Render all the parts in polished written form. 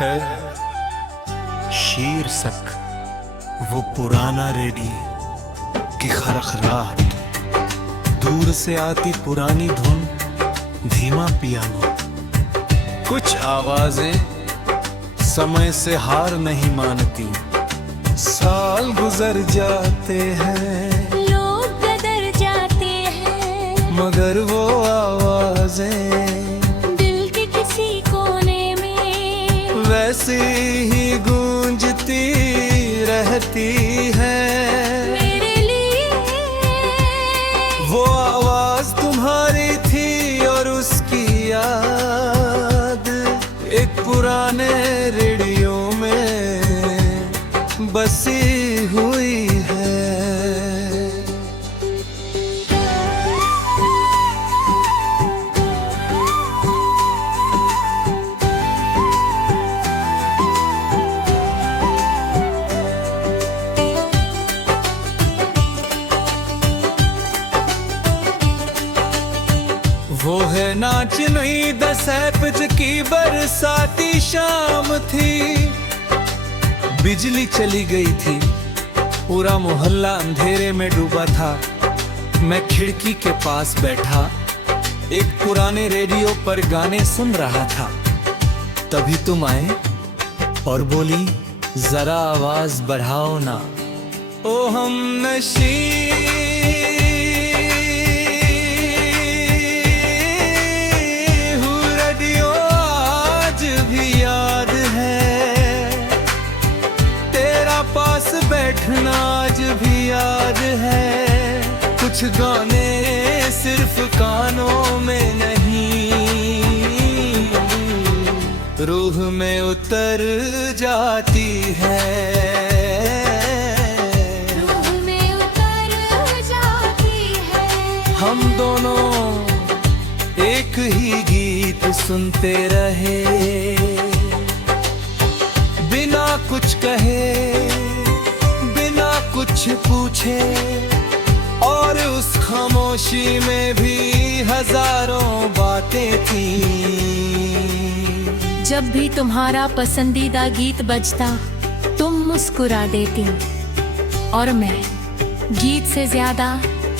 है शीर्षक वो पुराना रेडियो की खरखराहट, दूर से आती पुरानी धुन, धीमा पियानो, कुछ आवाजें समय से हार नहीं मानती। साल गुजर जाते हैं, लोग बदल जाते हैं, मगर वो आवाजें दिल के किसी कोने में वैसी ही गूंजती रहती है। मेरे लिए वो आवाज तुम्हारी थी और उसकी याद एक पुराने रेडियो में बसी हुई है। वो है नाच नई दसैपज की बरसाती शाम थी। बिजली चली गई थी, पूरा मोहल्ला अंधेरे में डूबा था। मैं खिड़की के पास बैठा एक पुराने रेडियो पर गाने सुन रहा था। तभी तुम आए और बोली, जरा आवाज बढ़ाओ ना। ओ हम नशी बैठना आज भी याद है। कुछ गाने सिर्फ कानों में नहीं, रूह में उतर जाती है। रूह में उतर जाती है। हम दोनों एक ही गीत सुनते रहे, बिना कुछ कहे, कुछ पूछे, और उस खामोशी में भी हजारों बातें थी। जब भी तुम्हारा पसंदीदा गीत बजता तुम मुस्कुरा देती, और मैं गीत से ज्यादा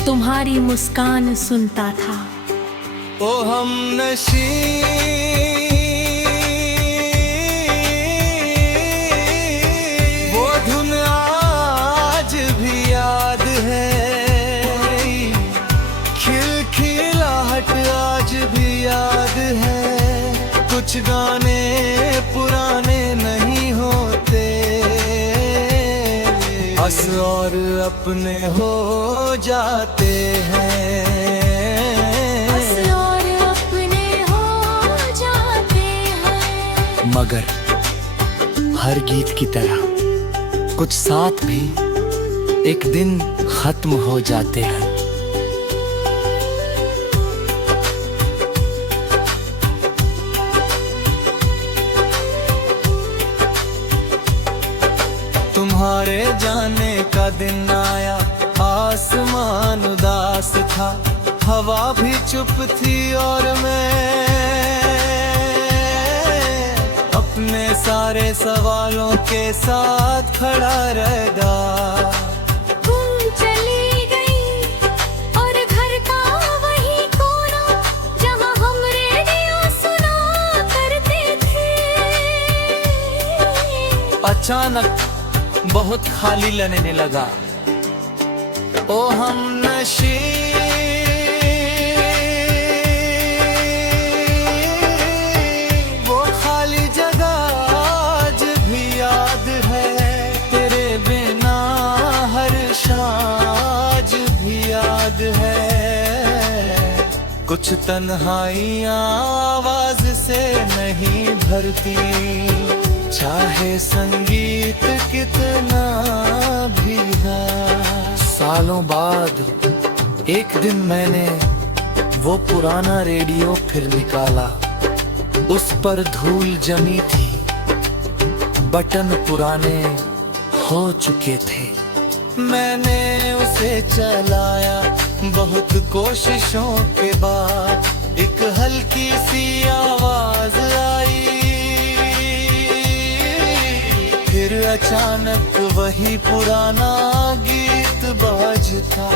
तुम्हारी मुस्कान सुनता था। ओ हम नशी आज भी याद है। कुछ गाने पुराने नहीं होते, हंस और अपने हो जाते हैं। हंस और अपने हो जाते हैं। मगर हर गीत की तरह कुछ साथ भी एक दिन खत्म हो जाते हैं। तुम्हारे जाने का दिन आया, आसमान उदास था, हवा भी चुप थी, और मैं अपने सारे सवालों के साथ खड़ा रह गया। तुम चली गई और घर का वही कोना जहां हम रेडियो सुना करते थे, अचानक बहुत खाली लगने लगा। ओ हम नशी वो खाली जगह आज भी याद है। तेरे बिना हर शाम भी याद है। कुछ तन्हाइयाँ आवाज से नहीं भरती, चाहे संगीत कितना भी है। सालों बाद एक दिन मैंने वो पुराना रेडियो फिर निकाला। उस पर धूल जमी थी, बटन पुराने हो चुके थे। मैंने उसे चलाया, बहुत कोशिशों के बाद एक हल्की सी आवाज आई, वही पुराना गीत बजता।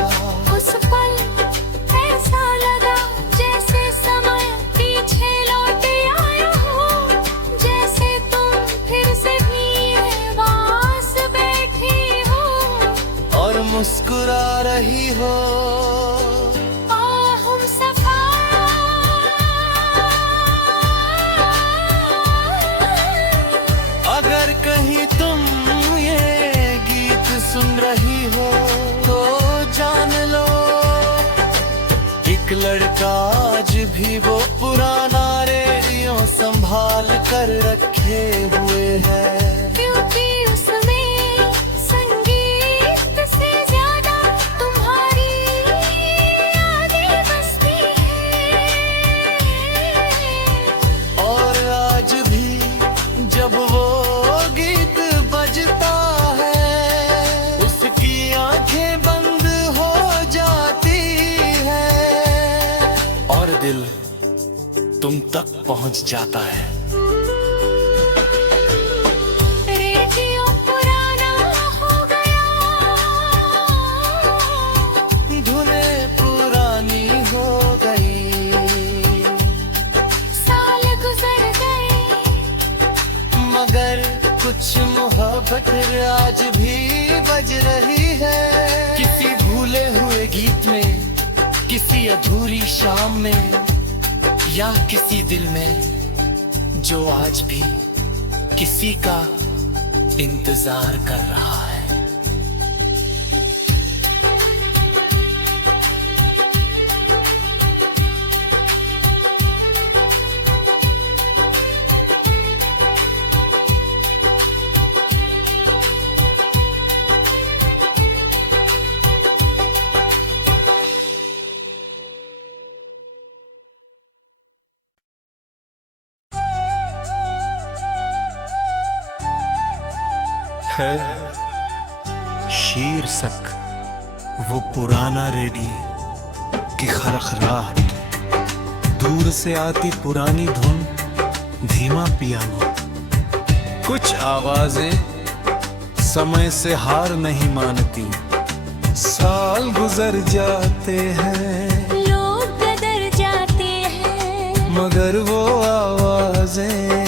उस पल ऐसा लगा जैसे समय पीछे लौट आया हो, जैसे तुम फिर से भी पास बैठी हो और मुस्कुरा रही हो। अगर कहीं तुम ये गीत सुन रही हो तो जान लो, एक लड़का आज भी वो पुराना रेडियो संभाल कर रखे हुए है। क्योंकि उसमें संगीत से ज्यादा तुम्हारी यादें बसती है। और आज भी जब वो गीत बजता है, उसकी आंखें बंद हो जाती है और दिल तुम तक पहुंच जाता है। रेडियो पुराना हो गया, धुनें पुरानी हो गई, साल गुजर गए, मगर कुछ मोहब्बत आज भी बज रही है। किसी भूले हुए गीत में, किसी अधूरी शाम में, या किसी दिल में जो आज भी किसी का इंतजार कर रहा है। है शीर्षक वो पुराना रेडियो की खरखराहट, दूर से आती पुरानी धुन, धीमा पियानो, कुछ आवाजें समय से हार नहीं मानती। साल गुजर जाते हैं, लोग बदल जाते हैं, मगर वो आवाजें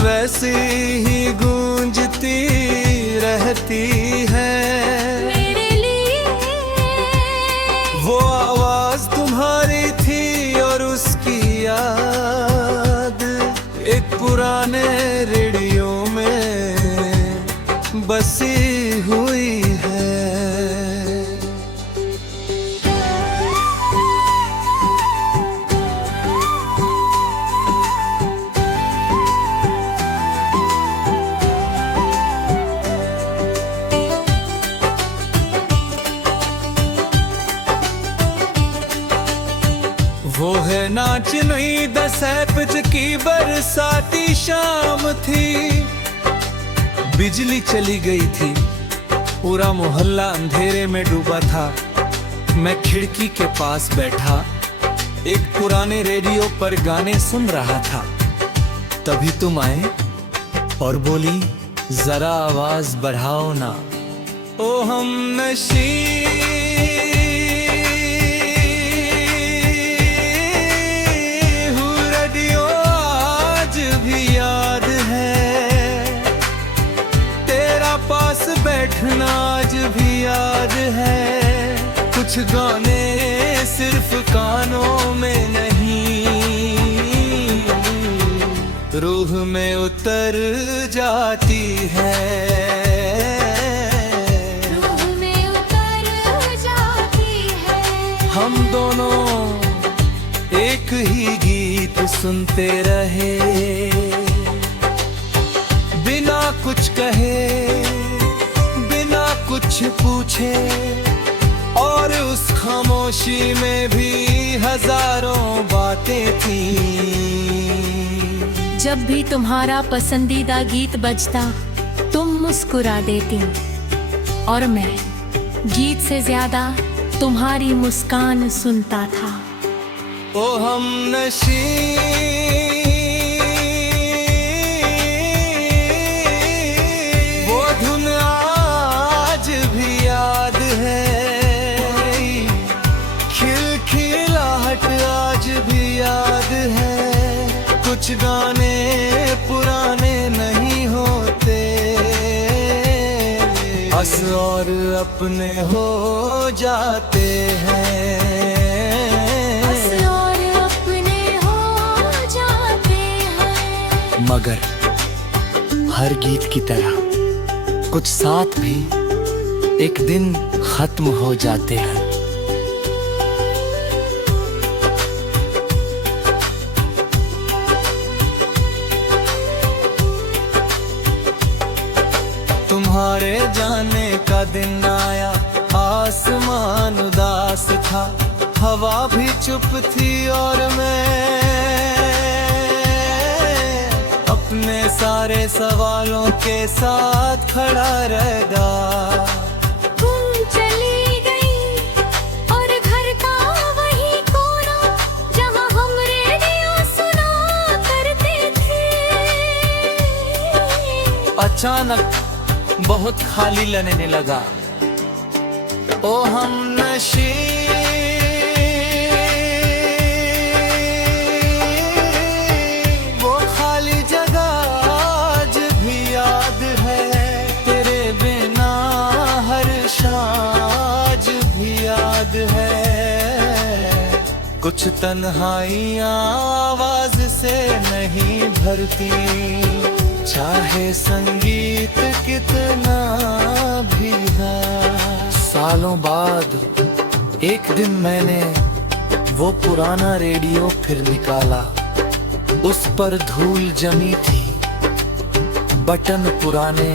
वैसी ही गूंजती रहती है मेरे लिए। वो आवाज तुम्हारी थी और उसकी याद एक पुराने रेडियो में बसी हुई है। वो है नाच नई दसैपज की बरसाती शाम थी, बिजली चली गई थी, पूरा मोहल्ला अंधेरे में डूबा था। मैं खिड़की के पास बैठा एक पुराने रेडियो पर गाने सुन रहा था, तभी तुम आए और बोली, जरा आवाज बढ़ाओ ना। ओ हम नशी बैठना आज भी याद है। कुछ गाने सिर्फ कानों में नहीं, रूह में उतर जाती है, रूह में उतर जाती है। हम दोनों एक ही गीत सुनते रहे, बिना कुछ कहे, कुछ पूछे, और उस खामोशी में भी हजारों बातें थी। जब भी तुम्हारा पसंदीदा गीत बजता तुम मुस्कुरा देती, और मैं गीत से ज्यादा तुम्हारी मुस्कान सुनता था। ओ हम नशी कुछ गाने पुराने नहीं होते, हंस और अपने हो जाते हैं। और अपने हो जाते हैं। मगर हर गीत की तरह कुछ साथ भी एक दिन खत्म हो जाते हैं। तुम्हारे जाने का दिन आया, आसमान उदास था, हवा भी चुप थी और मैं अपने सारे सवालों के साथ खड़ा रह गया। तुम चली गई और घर का वही कोना जहां हम रेडियो सुना करते थे। अचानक बहुत खाली लगने लगा। ओ हम नशी वो खाली जगह आज भी याद है, तेरे बिना हर शाज भी याद है। कुछ तन्हाइयाँ आवाज से नहीं भरती, चाहे संगीत कितना भी है। सालों बाद एक दिन मैंने वो पुराना रेडियो फिर निकाला। उस पर धूल जमी थी, बटन पुराने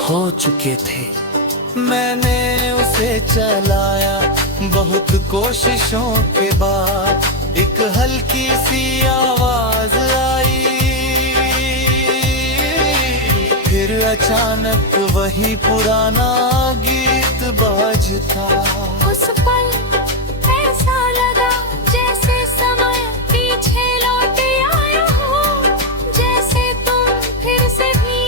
हो चुके थे। मैंने उसे चलाया, बहुत कोशिशों के बाद एक हल्की सी आवाज आई। फिर अचानक वही पुराना गीत बाजता। उस पल ऐसा लगा जैसे समय पीछे लौट आया हो, जैसे तुम फिर से भी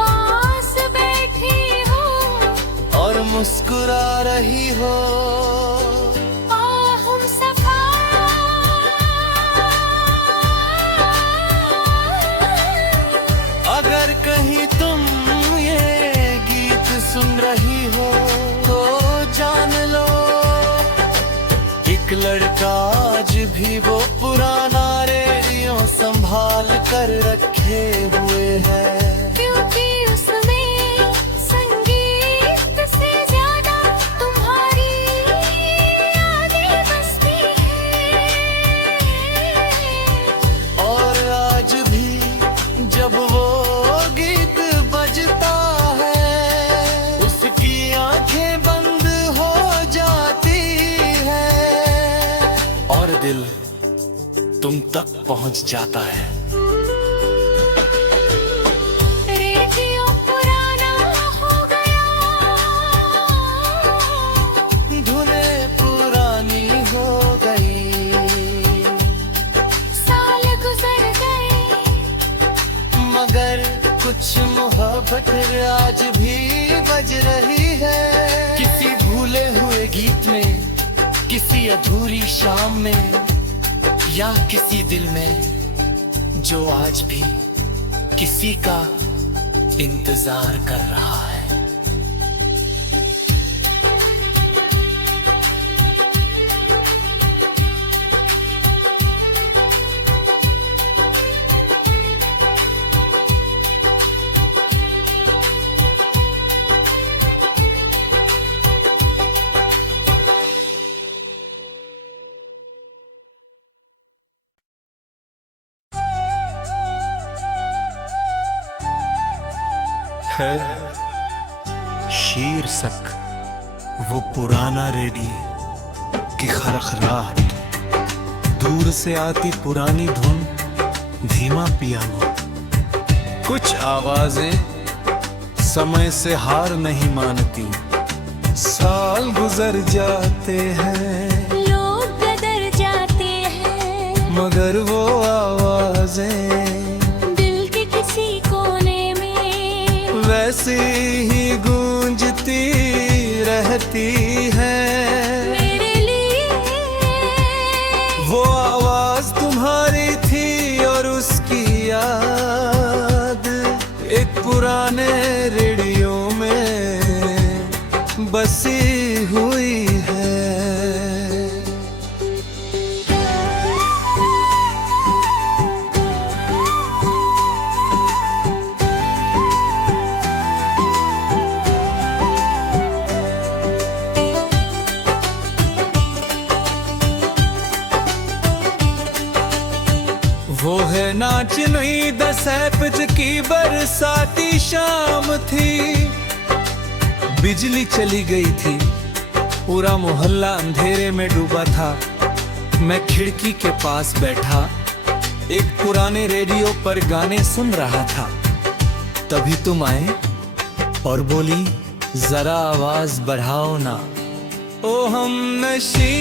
पास बैठी हो और मुस्कुरा रही हो। अगर कहीं तुम ये गीत सुन रही हो तो जान लो, एक लड़का आज भी वो पुराना रेडियो संभाल कर रखे हुए है। क्योंकि उसमें संगीत से ज्यादा तुम्हारी यादें बसती हैं। और आज भी जब वो गीत बजता है, उसकी आंखें बंद हो जाती है और दिल तुम तक पहुंच जाता है। रेडियो पुराना हो गया, धुनें पुरानी हो गई, साल गुजर गए, मगर कुछ मोहब्बत आज भी बज रही है। किसी भूले हुए गीत में, किसी अधूरी शाम में, या किसी दिल में जो आज भी किसी का इंतजार कर रहा है। है शीर्षक वो पुराना रेडियो की खरखराहट, दूर से आती पुरानी धुन, धीमा पियानो। कुछ आवाजें समय से हार नहीं मानती, साल गुजर जाते हैं, लोग बदल जाते हैं, मगर वो आवाजें दिल के किसी कोने में वैसी ही गूंजती रहती है। मेरे लिए वो आवाज तुम्हारी थी और उस है नाच नुई दसैपज की बरसाती शाम थी। बिजली चली गई थी, पूरा मोहल्ला अंधेरे में डूबा था। मैं खिड़की के पास बैठा एक पुराने रेडियो पर गाने सुन रहा था। तभी तुम आए और बोली, जरा आवाज बढ़ाओ ना। ओ हम नशी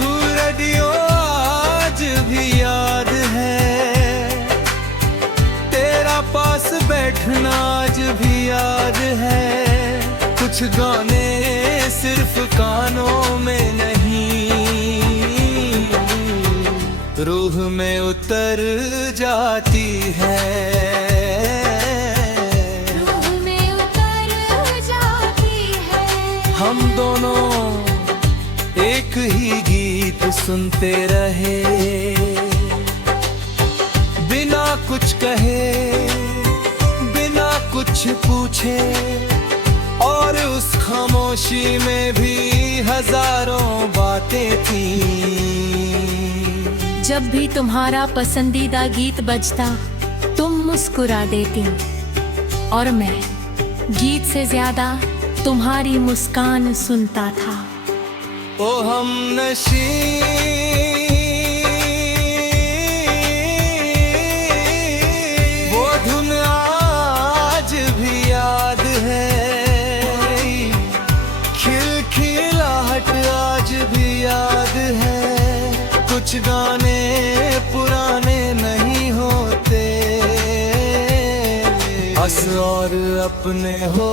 हूँ, रेडियो आज भी याद है। तेरा पास बैठना आज भी याद है। कुछ गाने सिर्फ कानों में नहीं, रूह में उतर जाती है। रूह में उतर जाती है। हम दोनों एक ही गीत सुनते रहे, बिना कुछ कहे, बिना कुछ पूछे। और उस खामोशी में भी हजारों बातें थी। जब भी तुम्हारा पसंदीदा गीत बजता तुम मुस्कुरा देती, और मैं गीत से ज्यादा तुम्हारी मुस्कान सुनता था। ओ हम नशी वो धुन आज भी याद है। खिलखिलाहट आज भी याद है। कुछ गाने पुराने नहीं होते, हंस और अपने हो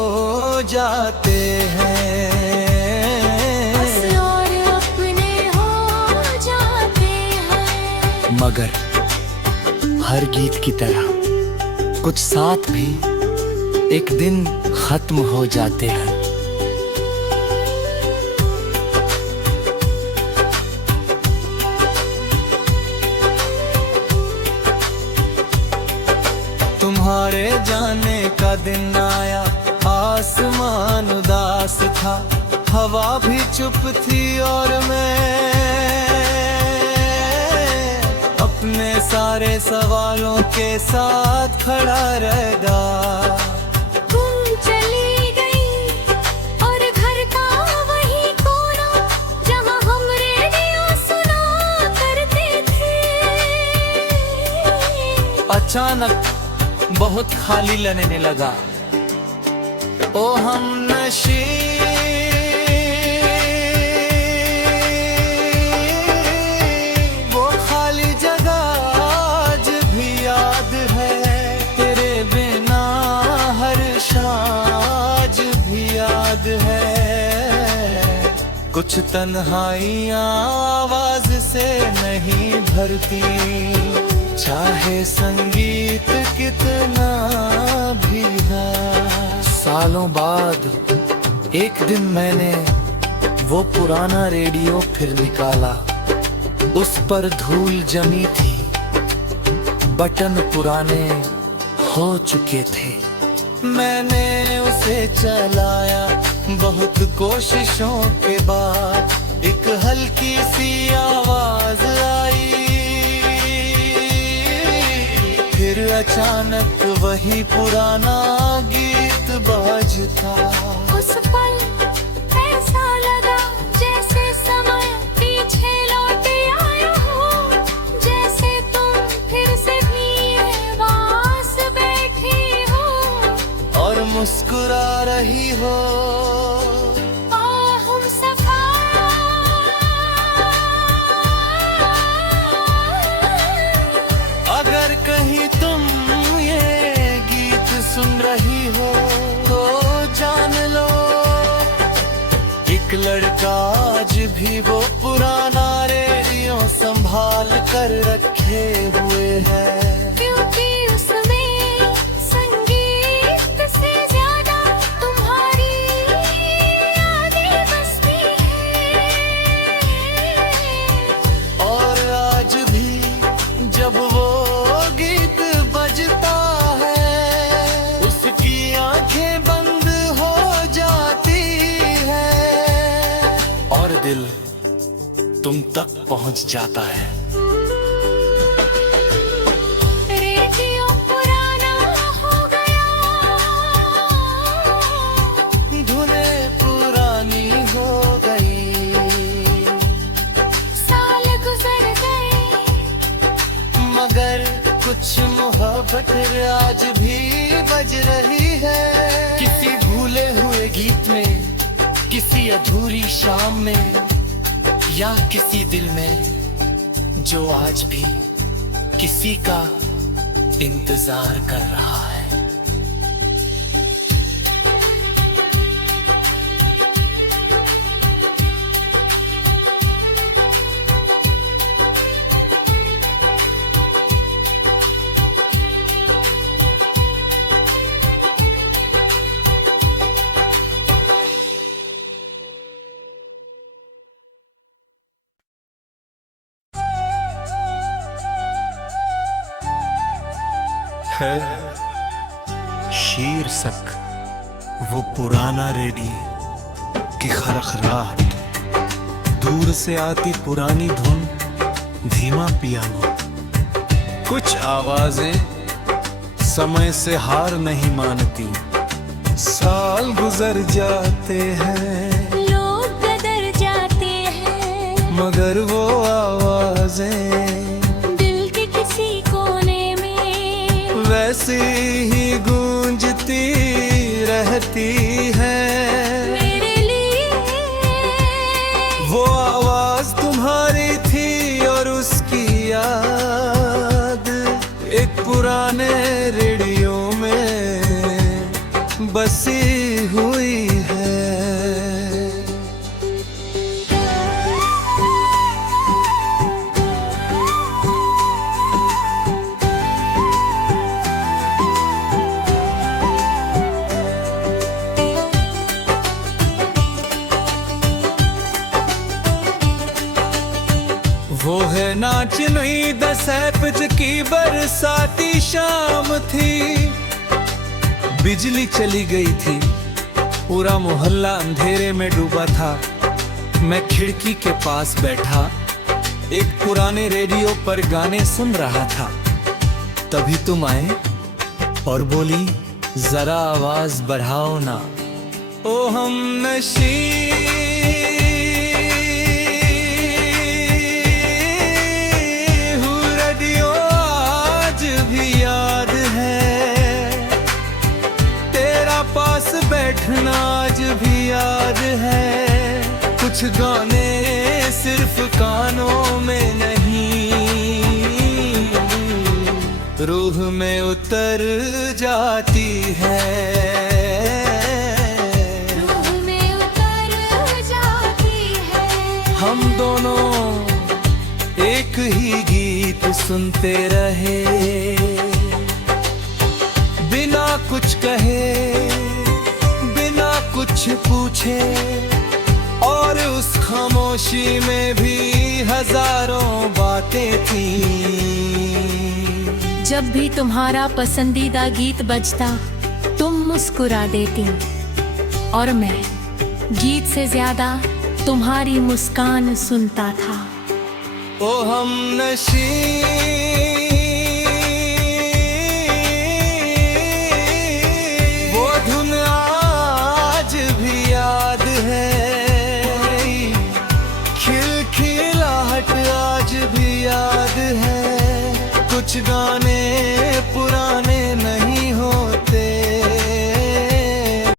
जाते हैं। हंस और अपने हो जाते हैं। मगर हर गीत की तरह कुछ साथ भी एक दिन खत्म हो जाते हैं। तुम्हारे जाने का दिन आया, आसमान उदास था, हवा भी चुप थी और मैं अपने सारे सवालों के साथ खड़ा रह गया। तुम चली गई और घर का वही कोना जहां हम रेडियो सुना करते थे, अचानक बहुत खाली लगने लगा। ओ हम नशी वो खाली जगह आज भी याद है। तेरे बिना हर शाम भी याद है। कुछ तन्हाइयाँ आवाज से नहीं भरती, चाहे संगीत कितना भी है। सालों बाद एक दिन मैंने वो पुराना रेडियो फिर निकाला। उस पर धूल जमी थी, बटन पुराने हो चुके थे। मैंने उसे चलाया, बहुत कोशिशों के बाद एक हल्की सी आवाज आई। फिर अचानक वही पुराना गीत बजता। उस पल ऐसा लगा जैसे समय पीछे लौट आया हो, जैसे तुम फिर से मेरे पास बैठी हो और मुस्कुरा रही हो। अगर कहीं तुम ये गीत सुन रही हो तो जान लो, एक लड़का आज भी वो पुराना रेडियो संभाल कर रखे हुए है। क्योंकि उसमें संगीत से ज्यादा तुम्हारी यादें बसती हैं। और आज भी जब वो गीत बजता है, उसकी आंखें बंद हो जाती है और दिल तुम तक पहुंच जाता है। रेडियो पुराना हो गया, धुनें पुरानी हो गई, साल गुजर गए, मगर कुछ मोहब्बत आज भी बज रही है। किसी भूले हुए गीत में, किसी अधूरी शाम में, या किसी दिल में जो आज भी किसी का इंतजार कर रहा है। है शीर्षक वो पुराना रेडियो की खरखराहट, दूर से आती पुरानी धुन, धीमा पियानो, कुछ आवाजें समय से हार नहीं मानती। साल गुजर जाते हैं, लोग बदल जाते हैं, मगर वो आवाजें वैसी ही गूंजती रहती है मेरे लिए। वो आवाज तुम्हारी थी और उसकी याद एक पुराने रेडियो में बसी हुई है। वो है नाच नुई दसैपज की बरसाती शाम थी, बिजली चली गई थी, पूरा मोहल्ला अंधेरे में डूबा था। मैं खिड़की के पास बैठा एक पुराने रेडियो पर गाने सुन रहा था, तभी तुम आए और बोली जरा आवाज बढ़ाओ ना। ओ हम नशी बैठना आज भी याद है, कुछ गाने सिर्फ कानों में नहीं, रूह में उतर जाती है, रूह में उतर जाती है। हम दोनों एक ही गीत सुनते रहे, बिना कुछ कहे, कुछ पूछे, और उस खामोशी में भी हजारों बातें थी। जब भी तुम्हारा पसंदीदा गीत बजता तुम मुस्कुरा देती, और मैं गीत से ज्यादा तुम्हारी मुस्कान सुनता था। ओ हम नशी आज भी याद है, कुछ गाने